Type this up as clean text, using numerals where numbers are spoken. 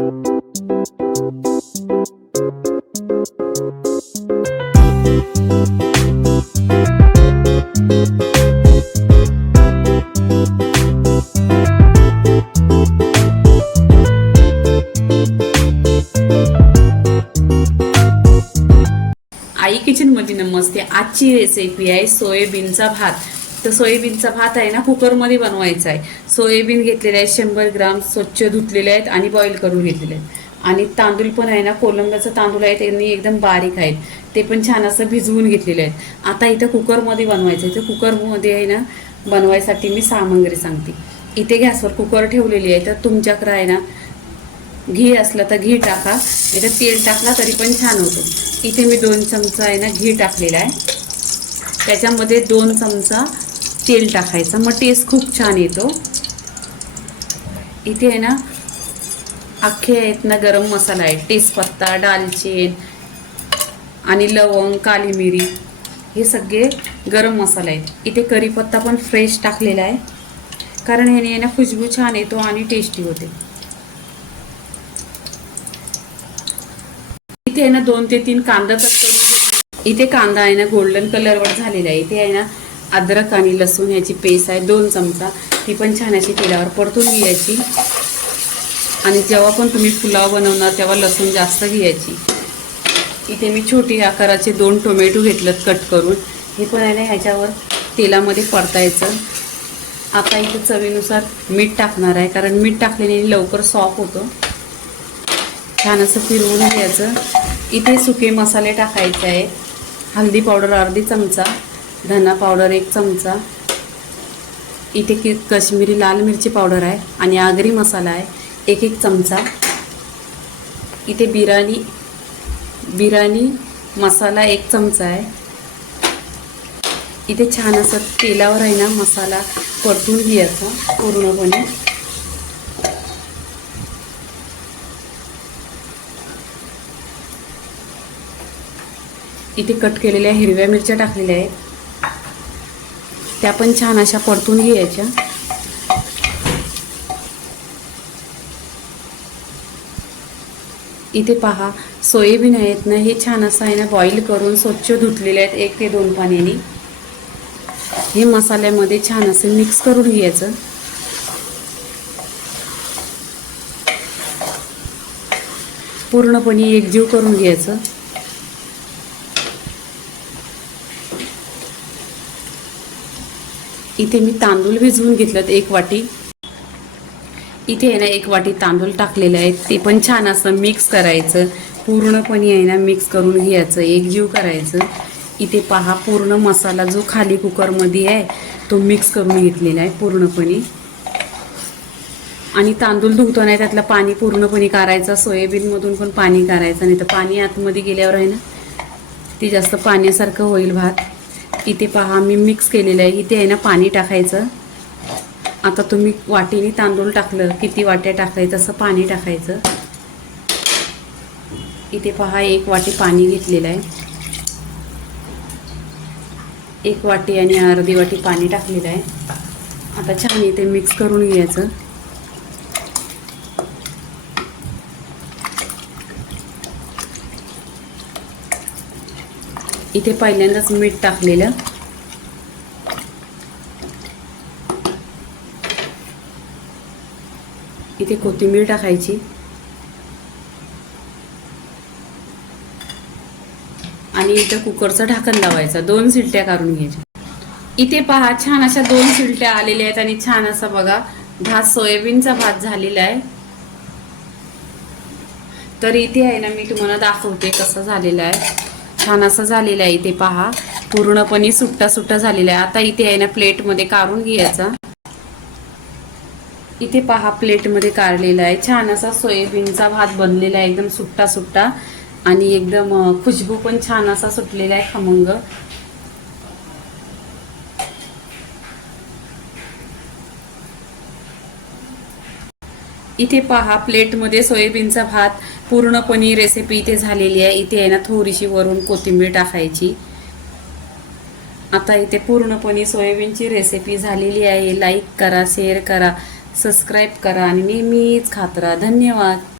आई kitchen मध्ये नमस्ते। आजची recipe आहे सोयाबीनचा भात। तर सोयाबीनचा भात आहे ना कुकरमध्ये बनवायचा आहे। सोयाबीन घेतलेले आहे 100 ग्राम, स्वच्छ धुतलेले आहेत आणि बॉईल करून घेतलेले आहेत। आणि तांदूळ पण आहे ना कोलंब्याचा तांदूळ आहे, त्यांनी एकदम बारीक आहेत, ते पण छान असं भिजवून घेतलेले आहेत। आता इथं कुकरमध्ये बनवायचं आहे। तर कुकरमध्ये आहे ना बनवायसाठी मी सामग्री सांगते। इथे गॅसवर कुकर ठेवलेली आहे। तर तुमच्याकडे आहे ना घी असलं तर घी टाका, नाही तर तेल टाकला तरी पण छान होतो। इथे मी 2 चमचा आहे ना घी टाकलेला आहे, त्याच्यामध्ये 2 चमचा तेल टाकायचं, मग टेस्ट खूप छान येतो। इथे आहे ना अख्खे आहेत ना गरम मसाला आहे, तेजपत्ता, दालचीन आणि लवंग, काली मिरी, हे सगळे गरम मसाले आहेत। इथे कढीपत्ता पण फ्रेश टाकलेला आहे, कारण ह्याने ना खुशबू छान येतो आणि टेस्टी होते। इथे आहे ना 2 ते 3 कांदा कट करून, इथे कांदा आहे ना गोल्डन कलरवर झालेला आहे। इथे आहे ना अद्रक आणि लसूण याची पेस्ट आहे 2 चमचा, ती पण छान अशी तेलावर परतून घ्यायची। आणि जेव्हा पण तुम्ही पुलाव बनवणार तेव्हा लसूण जास्त घ्यायची। इथे मी छोटी आकाराचे 2 टोमॅटो घेतलेत कट करून, हे पण आहे ना ह्याच्यावर तेलामध्ये परतायचं। आता इथे चवीनुसार मीठ टाकणार आहे, कारण मीठ टाकल्याने लवकर सॉफ्ट होतो। छान असं फिरवून घ्यायचं। इथे सुके मसाले टाकायचे आहेत। हळदी पावडर अर्धी चमचा, धना पावडर 1 चमचा, इथे काश्मीरी लाल मिरची पावडर आहे आणि आगरी मसाला आहे 1 चमचा। इथे बिर्याणी मसाला 1 चमचा आहे। इथे छान असं तेलावर आहे ना मसाला परतून घ्यायचा पूर्णपणे। इथे कट केलेल्या हिरव्या मिरच्या टाकलेल्या आहेत, त्या पण छान अशा परतून घ्यायच्या। इथे पहा सोयाबीन आहेत ना, हे छान असं आहे ना बॉईल करून स्वच्छ धुतलेले आहेत 1 ते 2 पाण्याने। हे मसाल्यामध्ये छान असं मिक्स करून घ्यायचं। पूर्णपणे एकजीव करून घ्यायचं। इथे मी तांदूळ भिजवून घेतलेत 1 वाटी। इथे आहे ना 1 वाटी तांदूळ टाकलेले आहेत, ते पण छान असं मिक्स करायचं। पूर्णपणे आहे ना मिक्स करून घ्यायचं, एकजीव करायचं। इथे पहा पूर्ण मसाला जो खाली कुकरमध्ये आहे तो मिक्स करून घेतलेला आहे पूर्णपणे। आणि तांदूळ धुताना त्यातलं पाणी पूर्णपणे काढायचं, सोयाबीनमधून पण पाणी काढायचं, नाही तर पाणी आतमध्ये गेल्यावर आहे ना ते जास्त पाण्यासारखं होईल भात। इथे पहा मी मिक्स केलेलं आहे। इथे आहे ना पाणी टाकायचं। आता तुम्ही वाटीने तांदूळ टाकलं, किती वाट्या टाकायचं तसं पाणी टाकायचं। इथे पहा 1 वाटी पाणी घेतलेलं आहे, 1 वाटी आणि अर्धी वाटी पाणी टाकलेलं आहे। आता छान इथे मिक्स करून घ्यायचं। इथे पहिल्यांदाच मीठ टाकलेलं, इथे कोथिंबीर टाकायची आणि इथे कुकरचं ढाकण लावायचं, 2 शिट्ट्या काढून घ्यायच्या। इथे पहा छान अशा 2 शिट्ट्या आलेल्या आहेत आणि छान असा बघा भात, सोयाबीनचा भात झालेला आहे। तर इथे आहे ना मी तुम्हाला दाखवते कसं झालेलं आहे। छान असं झालेलं आहे। इथे पहा पूर्णपणे सुट्टा सुट्टा झालेला आहे। आता इथे आहे ना प्लेटमध्ये काढून घ्यायचा। इथे पहा प्लेटमध्ये काढलेला आहे। छान असा सोयाबीनचा भात बनलेला आहे, एकदम सुट्टा सुट्टा आणि एकदम खुशबू पण छान असा सुटलेला आहे, खमंग। इथे पहा प्लेटमध्ये सोयाबीनचा भात पूर्णपणे रेसिपी इथे झालेली आहे। इथे आहे ना थोडीशी वरून कोथिंबीर टाकायची। आता इथे पूर्णपणे सोयाबीनची रेसिपी झालेली आहे। लाईक करा, शेअर करा, सबस्क्राईब करा आणि नेहमीच खात राहा। धन्यवाद।